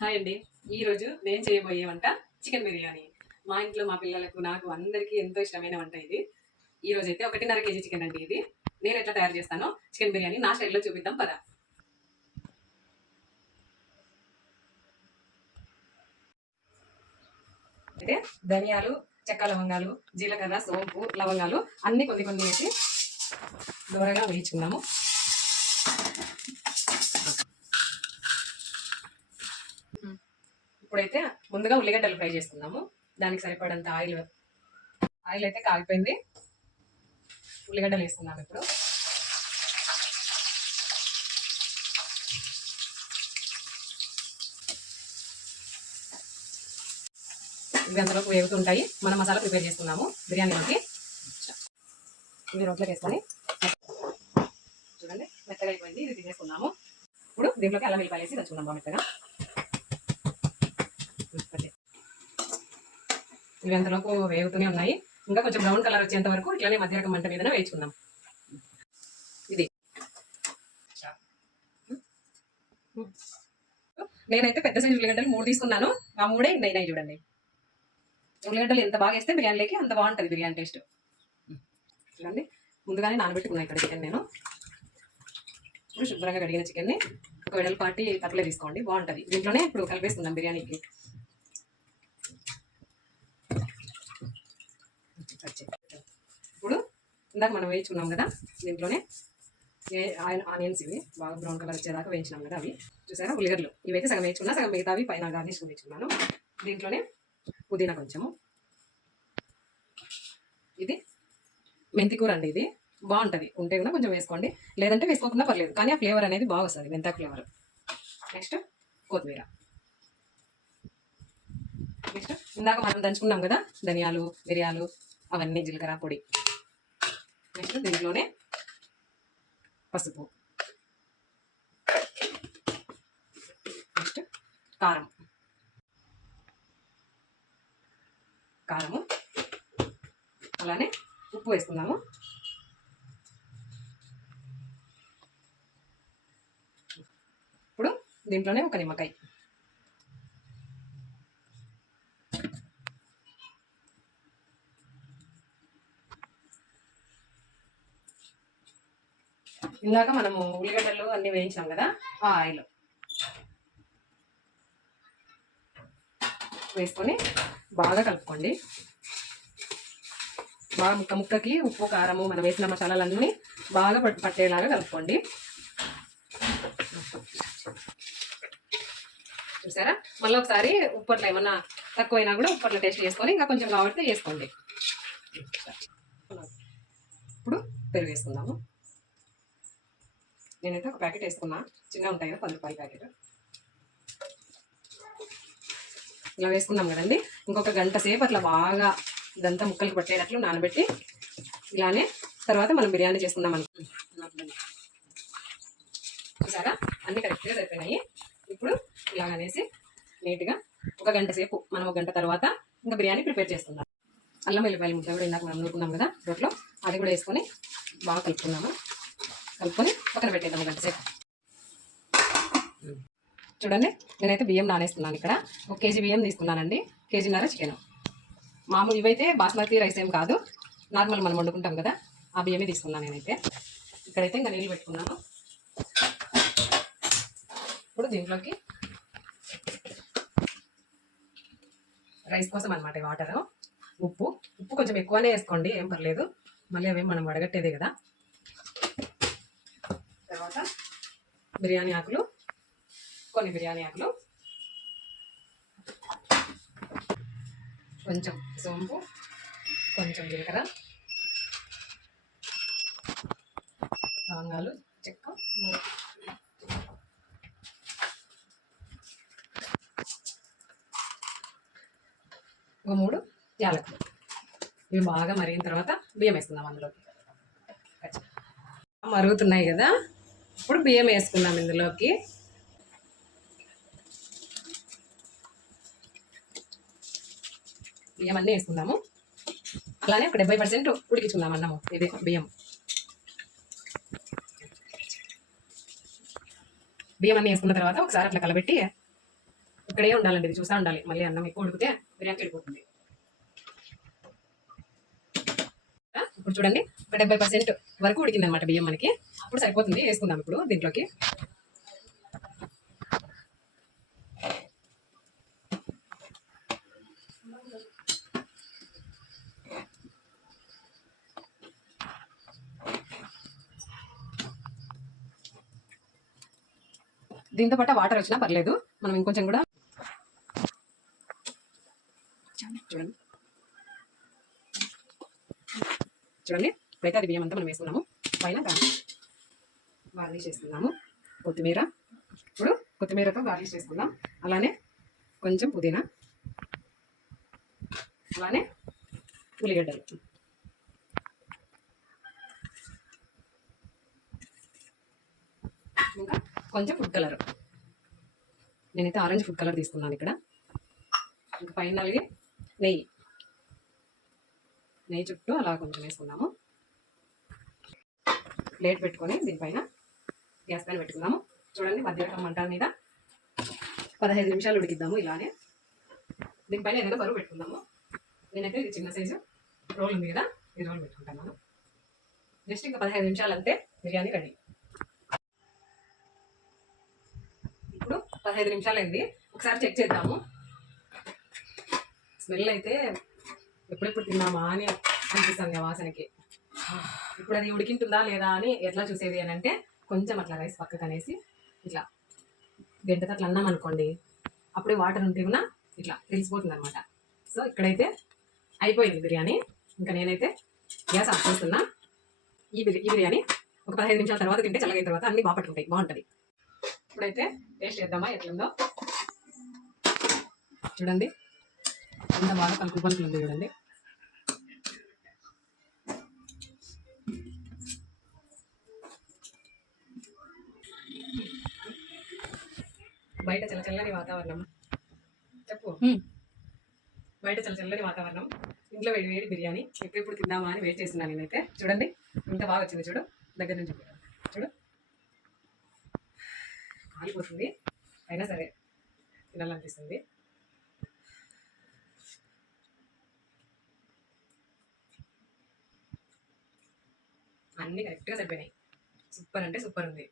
Hi అండి. ఈరోజు నేను చేయబోయే వంట చికెన్ బిర్యానీ. మా ఇంట్లో మా పిల్లలకు నాకు అందరికీ ఎంతో ఇష్టమైన వంట ఇది. ఈ రోజు అయితే 1.5 కేజీ చికెన్ అండి ఇది. నేను ఎట్లా తయారు చేస్తానో చికెన్ బిర్యానీ నా స్టైల్లో చూపిద్దాం పదా. అయితే ధనియాలు, చెక్క లవంగాలు, జీలకర్ర, సోంపు, లవంగాలు అన్ని కొన్ని కొన్ని వేసి దూరగా వేయించుకున్నాము. ఇప్పుడైతే ముందుగా ఉల్లిగడ్డలు ఫ్రై చేసుకుందాము. దానికి సరిపడంత ఆయిల్ అయితే కాగిపోయింది. ఉల్లిగడ్డలు వేసుకున్నాము ఇప్పుడు. ఇవి అందులోకి వేగుతుంటాయి. మనం మసాలా ప్రిపేర్ చేసుకున్నాము బిర్యానీలోకి. ఇవి రోట్లోకి వేసుకొని చూడండి మెత్తగా అయిపోయింది. ఇది తీసేసుకున్నాము. ఇప్పుడు దీంట్లోకి అల్లం వెల్లిపాయలు వేసి దంచుకుందాం మెత్తగా. ఇవి అంతలోపు వేగుతూనే ఉన్నాయి. ఇంకా కొంచెం బ్రౌన్ కలర్ వచ్చేంత వరకు ఇట్లానే మధ్య రకం మంట మీదనే వేయించుకుందాం. ఇది నేనైతే పెద్ద సైజు ఉల్లిగడ్డలు 3 తీసుకున్నాను. ఆ 3 అయినాయి చూడండి. ఉల్లిగడ్డలు ఎంత బాగా వేస్తే బిర్యానీలోకి అంత బాగుంటుంది బిర్యానీ టేస్ట్. చూడండి ముందుగానే నానబెట్టుకున్నాను ఇక్కడ చికెన్ నేను. ఇప్పుడు శుభ్రంగా కడిగిన చికెన్ని ఒక వెడల్పాటి తప్పలే తీసుకోండి, బాగుంటుంది. దీంట్లోనే ఇప్పుడు కలిపేసుకుందాం బిర్యానీకి. ఇప్పుడు ఇందాక మనం వేయించుకున్నాం కదా, దీంట్లోనే ఆనియన్స్ ఇవి బాగా బ్రౌన్ కలర్ వచ్చేదాకా వేయించినాం కదా, అవి చూసారా ఉల్లిగడ్డలు ఇవైతే సగం వేయించుకున్నా, సగం మిగతావి పైన గార్నిష్ వేయించుకున్నాను. దీంట్లోనే పుదీనా కొంచెము. ఇది మెంతి కూర అండి, ఇది బాగుంటుంది. ఉంటే కూడా కొంచెం వేసుకోండి, లేదంటే వేసుకోకుండా పర్లేదు, కానీ ఆ ఫ్లేవర్ అనేది బాగా వస్తుంది, మెంతా ఫ్లేవర్. నెక్స్ట్ కొత్తిమీర. నెక్స్ట్ ఇందాక మనం దంచుకున్నాం కదా ధనియాలు, మిరియాలు, అవన్నీ జీలకర్ర పొడి. నెక్స్ట్ దీంట్లోనే పసుపు. నెక్స్ట్ కారము, అలానే ఉప్పు వేసుకుందాము. ఇప్పుడు దీంట్లోనే ఒక నిమ్మకాయ. ఇందాక మనము ఉల్లిగడ్డలు అన్ని వేయించాం కదా, ఆ ఆయిల్ వేసుకొని బాగా కలుపుకోండి. బాగా ముక్కకి ఉప్పు కారము మనం వేసిన మసాలాలన్నీ బాగా పట్టేలాగా కలుపుకోండి. చూసారా, మళ్ళీ ఒకసారి ఉప్పట్లో ఏమన్నా తక్కువైనా కూడా ఉప్పట్లో టేస్ట్ చేసుకొని ఇంకా కొంచెం కాబట్టి వేసుకోండి. ఇప్పుడు పెరుగు వేసుకుందాము. నేనైతే ఒక ప్యాకెట్ వేసుకున్నా, చిన్నగా ఉంటాయి కదా 10 రూపాయల ప్యాకెట్. ఇలా వేసుకున్నాం కదండి. ఇంకొక గంట సేపు అట్లా బాగా ఇదంతా ముక్కలకి పట్టేటట్లు నానబెట్టి ఇలానే తర్వాత మనం బిర్యానీ చేసుకుందాం అనుకుంటున్నాం. చూసారా అన్ని కరెక్ట్గా సరిపోయినాయి. ఇప్పుడు ఇలాగనేసి నీట్గా ఒక గంట సేపు మనం ఒక గంట తర్వాత ఇంకా బిర్యానీ ప్రిపేర్ చేసుకుందాం. అల్లం వెల్లిపాయల ముద్ద కూడా ఇందాక మనం నూరుకున్నాం కదా రోట్లో, అది కూడా వేసుకొని బాగా కలుపుకున్నాము. కలుపుకొని పక్కన పెట్టేద్దాం గంట సేపు. చూడండి నేనైతే బియ్యం నానేస్తున్నాను. ఇక్కడ 1 కేజీ బియ్యం తీసుకున్నానండి, కేజీన్నర చికెన్. మామూలు ఇవైతే బాస్మతి రైస్ ఏం కాదు, నార్మల్ మనం వండుకుంటాం కదా ఆ బియ్యమే తీసుకున్నాను నేనైతే. ఇక్కడైతే ఇంకా నీళ్ళు పెట్టుకున్నాను. ఇప్పుడు దీంట్లోకి రైస్ కోసం అనమాట వాటర్, ఉప్పు కొంచెం ఎక్కువనే వేసుకోండి, ఏం పర్లేదు, మళ్ళీ అవేం మనం వడగట్టేదే కదా. తర్వాత బిర్యానీ ఆకులు, కొన్ని బిర్యానీ ఆకులు, కొంచెం సోంపు, కొంచెం జీలకర్ర, లవంగాలు, చెక్క, ఒక 3 యాలకులు. ఇవి బాగా మరిగిన తర్వాత బియ్యం వేసుకుందాం అందులోకి. మరుగుతున్నాయి కదా, ఇప్పుడు బియ్యం వేసుకుందాం ఇందులోకి. బియ్యం అన్నీ వేసుకుందాము. అలానే ఒక 70% ఉడికించుకుందాం అన్నము. ఇది బియ్యం అన్నీ వేసుకున్న తర్వాత ఒకసారి అట్లా కలబెట్టి ఇక్కడే ఉండాలండి, ఇది చూస్తూ ఉండాలి. మళ్ళీ అన్నం ఎక్కువ ఉడికితే బిర్యానీ చెడిపోతుంది. ఇప్పుడు చూడండి ఒక 70% వరకు ఉడికింది అనమాట బియ్యం మనకి. అప్పుడు సరిపోతుంది. వేసుకుందాం ఇప్పుడు దీంట్లోకి. దీంతో పాటు వాటర్ వచ్చినా పర్లేదు, మనం ఇంకొంచెం కూడా చూడండి చూడండి ఇప్పుడైతే అది బియ్యం అంతా మనం వేసుకున్నాము. పైన గార్నిష్ చేసుకున్నాము కొత్తిమీర. ఇప్పుడు కొత్తిమీరతో గార్నిష్ చేసుకుందాం. అలానే కొంచెం పుదీనా, అలానే ఉల్లిగడ్డలు, ఇంకా కొంచెం ఫుడ్ కలర్. నేనైతే ఆరెంజ్ ఫుడ్ కలర్ తీసుకున్నాను ఇక్కడ. ఇంకా ఫైనల్గా నెయ్యి చుట్టూ అలా కొంచెం వేసుకున్నాము. ప్లేట్ పెట్టుకొని దీనిపైన గ్యాస్ పైన పెట్టుకున్నాము. చూడండి మధ్య మంట మీద 15 నిమిషాలు ఉడికిద్దాము. ఇలానే దీనిపైన ఏదైనా బరువు పెట్టుకుందాము. నేనైతే ఇది చిన్న సైజు రోల్ ఉంది కదా, ఈ రోల్ పెట్టుకుంటాను. జస్ట్ ఇంకా 15 నిమిషాలు అంతే, బిర్యానీ రెడీ. ఇప్పుడు 15 నిమిషాలు అయింది. ఒకసారి చెక్ చేద్దాము. స్మెల్ అయితే ఎప్పుడెప్పుడు తిన్నామా అని అనిపిస్తుంది వాసనకి. ఇప్పుడు అది ఉడికింటుందా లేదా అని ఎట్లా చూసేది అని అంటే, కొంచెం అట్లా రైస్ పక్కకు అనేసి ఇట్లా గంటతో అట్లా అన్నాం అనుకోండి, అప్పుడే వాటర్ ఉంటే కూడా ఇట్లా తెలిసిపోతుంది అనమాట. సో ఇక్కడైతే అయిపోయింది బిర్యానీ. ఇంకా నేనైతే గ్యాస్ ఆఫ్ చేస్తున్నా. ఈ బిర్యానీ ఒక 15 నిమిషాల తర్వాత తింటే చల్లగైన తర్వాత అన్ని బాగా పట్టుకుంటాయి, బాగుంటుంది. ఇప్పుడైతే టేస్ట్ చేద్దామా ఎట్లుందో. చూడండి ఎంత బాగా పలుకు పలుకులు ఉంది చూడండి. బయట చల్లచల్లని వాతావరణం, చెప్పు. బయట చల్లచల్లని వాతావరణం, ఇంట్లో వేడి వేడి బిర్యానీ. ఎప్పుడెప్పుడు తిందామా అని వెయిట్ చేస్తున్నాను నేనైతే. చూడండి ఇంత బాగా వచ్చింది. చూడు దగ్గర నుంచి చూడు, కాలిపోతుంది. అయినా సరే తినాలనిపిస్తుంది. అన్నీ కరెక్ట్గా సరిపోయినాయి. సూపర్ అంటే సూపర్ ఉంది.